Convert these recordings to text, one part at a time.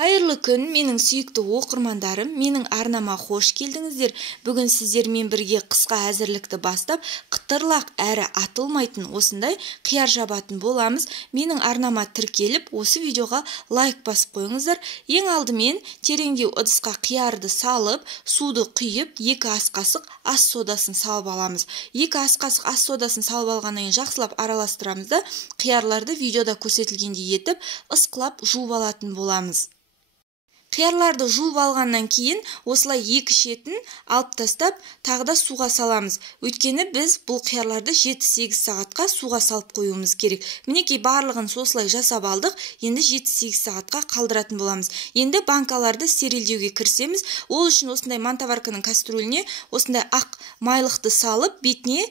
Қайырлы күн, менің сүйікті оқырмандарым, менің арнама қош келдіңіздер. Бүгін сіздермен бірге қысқа әзірлікті бастап, қытырлақ әрі атылмайтын осындай қияр жабатын боламыз. Менің арнама тіркеліп, осы видеоға лайк басып қойыңыздар. Ең алдымен тереңдеу ыдысқа қиярды салып, суды құйып, 2 ас қасық ас содасын салып аламыз. 2 ас қасық ас содасын салып алғаннан кейін жақсылап араластырамыз да, қиярларды видеода көрсетілгендей етіп, ысқылап жуып алатын боламыз. Қиярларды жуып алғаннан кейін осылай 2 шетін алып тастап, тағы да суға саламыз. Өйткені біз бұл қиярларды 7-8 сағатқа суға салып қоюымыз керек. Мінекей барлығын осылай жасап алдық. Енді 7-8 сағатқа қалдыратын боламыз. Енді банкаларды стерилдеуге кірісеміз. Ол үшін осындай мантоварканың кастрюліне осындай ақ майлықты салып, бетіне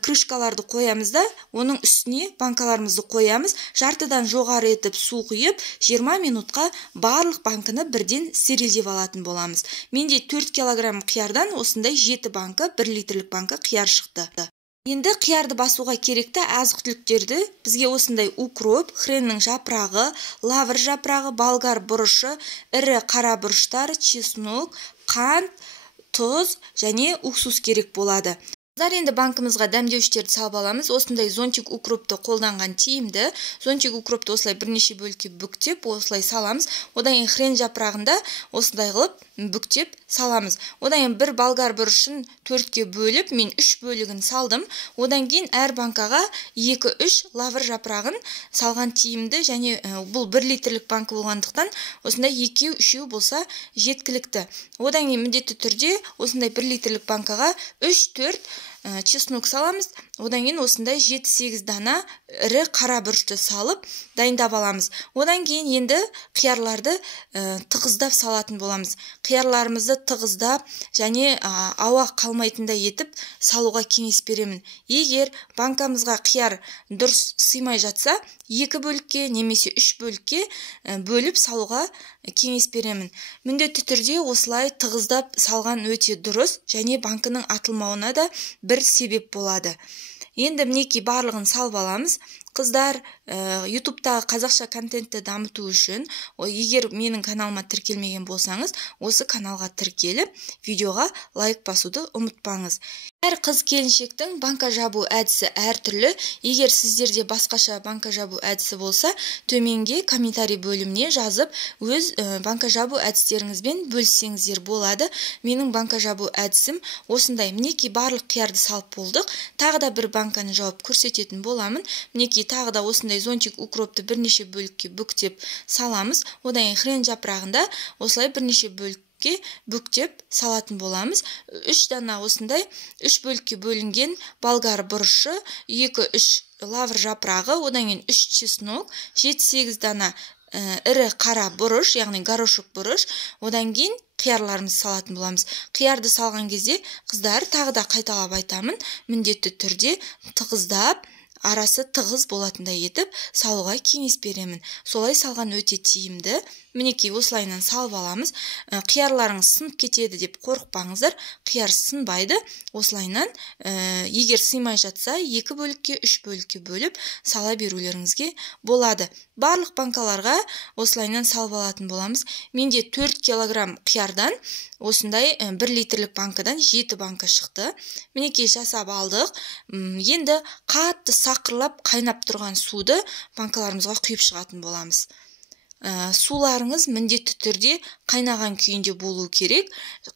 крышкаларды қоямыз да, оның үстіне банкаларымызды қоямыз. Жартыдан жоғары етіп су құйып, 20 минутқа барлық банканы бірден стерилдеп алатын боламыз. Менде 4 килограмм қиярдан осындай 7 банка, 1 литрлік банка қияр шықты. Енді қиярды басуға керекті азық-түліктерді бізге осындай укроп, хреннің жапырағы, лавр жапырағы, болгар бұрышы, ірі қара бұрыштар, чеснок, қант, тұз және уксус керек болады. Енді банкымызға дәмдеуіштерді салып аламыз. Осындай зонтик укропты қолданған тиімді. Зонтик укропты осылай бірнеше бөлікке бүктеп, осылай саламыз. Одан кейін хрен жапырағында осындай қылып бүктеп саламыз. Одан кейін бір болгар бұрышын 4-ке бөліп, мен 3 бөлігін салдым. Одан кейін әр банкаға 2-3 лавр жапырағын салған тиімді, және бұл 1 литрлік банка болғандықтан осындай 2-3 болса жеткілікті. Одан кейін міндетті түрде осындай 1 литрлік банкаға 3-4 чеснок саламыз. Одан кейін осындай 7-8 дана ірі қара бұрышты салып дайындап аламыз. Одан кейін енді қиярларды тығыздап салатын боламыз. Қиярларымызды тығыздап және ауа қалмайтындай етіп салуға кеңес беремін. Егер банкамызға қияр дұрыс сыймай жатса, 2 бөлікке немесе 3 бөлікке бөліп салуға кеңес беремін. Міндетті түрде осылай тығыздап салған өте дұрыс, және банкының атылмауына да бір себеп болады. Енді мінекей барлығын салып аламыз. Қыздар, YouTube'тағы қазақша контентті дамыту үшін, егер менің каналыма тіркелмеген болсаңыз, осы каналға тіркеліп, видеоға лайк басуды ұмытпаңыз. Әр қыз келіншектің банка жабу әдісі әртүрлі. Егер сіздерде басқаша банка жабу әдісі болса, төменге комментарий бөліміне жазып, өз банка жабу әдістеріңізбен бөліссеңіздер болады. Менің банка жабу әдісім осындай. Мінекей барлық қиярды салып болдық. Тағы да бір банканы жауып көрсететін боламын. Мінекей тағы да осындай зонтик укропты бірнеше бөлікке бүктеп саламыз. Одан кейін хрен жапырағында осылай бірнеше бөлікке бүктеп салатын боламыз. 3 дана осындай 3 бөлікке бөлінген болгар бұрышы, 2-3 лавр жапырағы, одан кейін 3 чеснок, 7-8 дана ірі қара бұрыш, яғни горошек бұрыш, одан кейін қиярларымызды салатын боламыз. Қиярды салған кезде, қыздар, тағы да қайталап айтамын, міндетті түрде тығыздап, арасы тығыз болатындай етіп салуға кеңес беремін. Солай салған өте тиімді. Мінекей осылайынан салып аламыз. Қиярларыңыз сынып кетеді деп қорықпаңыздар. Қияр сынбайды. Осылайынан егер сыймай жатса, 2 бөлікке, 3 бөлікке бөліп сала берулеріңізге болады. Барлық банкаларға осылайынан салып алатын боламыз. Менде 4 килограмм қиярдан осындай 1 литрлік банкадан 7 банка шықты. Мінекей жасап алдық. Енді қатты сақырлап қайнап тұрған суды банкаларымызға құйып шығатын боламыз. Суларыңыз міндетті түрде қайнаған күйінде болу керек.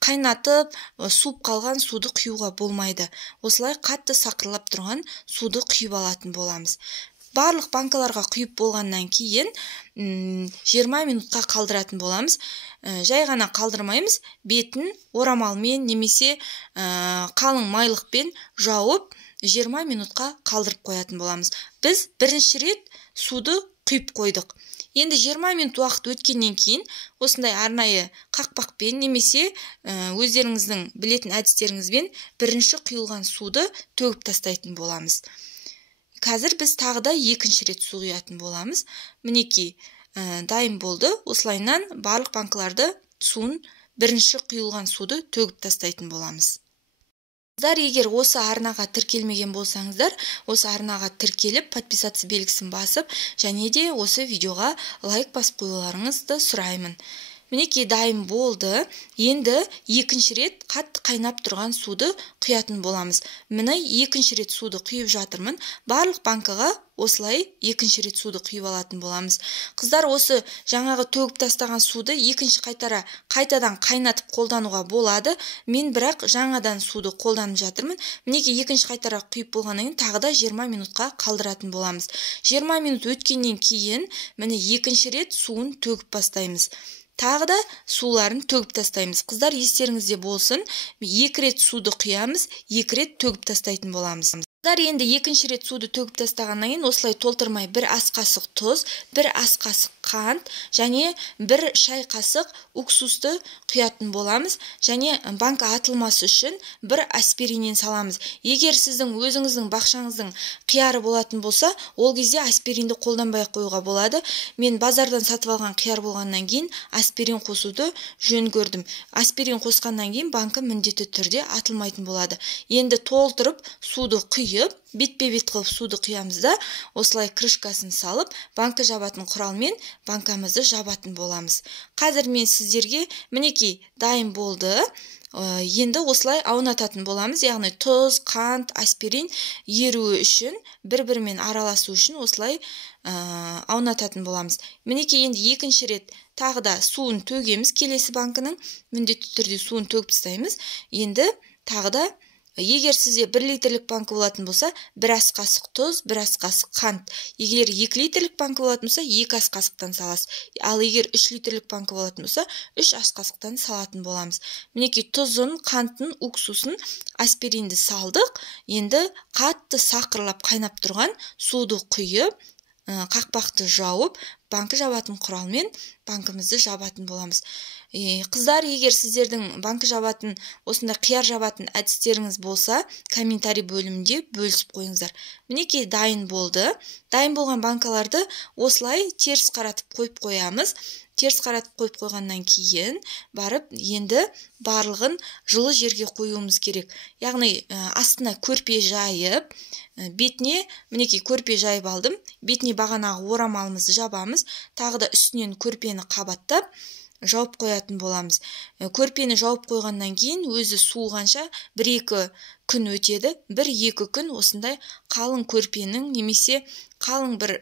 Қайнатып, суып қалған суды құюға болмайды. Осылай қатты сақырлап тұрған суды құйып алатын боламыз. Барлық банкаларға құйып болғаннан кейін 20 минутқа қалдыратын боламыз. Жай ғана қалдырмаймыз, бетін орамалмен немесе қалың майлықпен жауып 20 минутқа қалдырып қоятын боламыз. Біз бірінші рет суды құйып қойдық. Енді 20 минут уақыт өткеннен кейін осындай арнайы қақпақпен немесе өздеріңіздің білетін әдістеріңізбен бірінші құйылған суды төгіп тастайтын боламыз. Қазір біз тағы да 2-ші рет су құятын боламыз. Мінекей дайын болды. Осылайынан барлық банкаларды суын бірінші құйылған суды төгіп тастайтын боламыз. Қыздар, егер осы арнаға тіркелмеген болсаңыздар, осы арнаға тіркеліп, подписаться белгісін басып, және де осы видеоға лайк басып қоюларыңызды сұраймын. Мінекей дайын болды. Енді екінші рет қатты қайнап тұрған суды құятын боламыз. Міне екінші рет суды құйып жатырмын. Барлық банкаға осылай екінші рет суды құйып алатын боламыз. Қыздар, осы жаңағы төгіп тастаған суды екінші қайтадан қайнатып қолдануға болады. Мен бірақ жаңадан суды қолданып жатырмын. Мінекей екінші қайтара құйып болғаннан кейін тағы да 20 минутқа қалдыратын боламыз. 20 минут өткеннен кейін міне екінші рет суын төгіп бастаймыз. Тағы да суларын төгіп тастаймыз. Қыздар, естеріңізде болсын, 2 рет суды құямыз, 2 рет төгіп тастайтын боламыз. Қыздар, енді екінші рет суды төгіп тастағаннан кейін осылай толтырмай 1 ас қасық тұз, 1 ас қасық қант және 1 шай қасық уксусты құятын боламыз. Және банка атылмасы үшін 1 аспириннен саламыз. Егер сіздің өзіңіздің бақшаңыздың қияры болатын болса, ол кезде аспиринді қолданбай қоюға болады. Мен базардан сатып алған қияр болғаннан кейін аспирин қосуды жөн көрдім. Аспирин қосқаннан кейін банка міндетті түрде атылмайтын болады. Енді толтырып суды құйып, бетпе-бет қылып суды құямыз да, осылай крышкасын салып, банка жабатын құралмен банкамызды жабатын боламыз. Қазір мен сіздерге мінекей дайын болды. Енді осылай аунататын боламыз. Яғни тұз, қант, аспирин еруі үшін, бір-бірімен араласу үшін осылай аунататын боламыз. Мінекей енді екінші рет тағы да суын төгеміз. Келесі банкының міндетті түрде суын төгіп тастаймыз. Енді тағы да егер сізде 1 литрлік банка болатын болса, 1 ас қасық тұз, 1 ас қасық қант. Егер 2 литрлік банка болатын болса, 2 ас қасықтан саласыз. Ал егер 3 литрлік банка болатын болса, 3 ас қасықтан салатын боламыз. Мінекей тұзын, қантын, уксусын, аспиринді салдық. Енді қатты сақырлап қайнап тұрған суды құйып, қақпақты жауып, банка жабатын құралмен банкамызды жабатын боламыз. Қыздар, егер сіздердің банка жабатын, осында қияр жабатын әдістеріңіз болса, комментарий бөлімінде бөлісіп қойыңыздар. Мінекей дайын болды. Дайын болған банкаларды осылай теріс қаратып қойып қоямыз. Теріс қаратып қойып қойғаннан кейін барып, енді барлығын жылы жерге қоюымыз керек. Яғни астына көрпе жайып, бетіне, мінекей көрпе жайып алдым. Бетіне бағанағы орамалымызды жабамыз. Тағы да үстінен көрпені қабаттап жауып қоятын боламыз. Көрпені жауып қойғаннан кейін өзі суығанша 1-2 күн өтеді. 1-2 күн осындай қалың көрпенің немесе қалың бір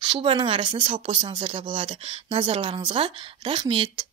шубаның арасына салып қойсаңыздар да болады. Назарларыңызға рахмет.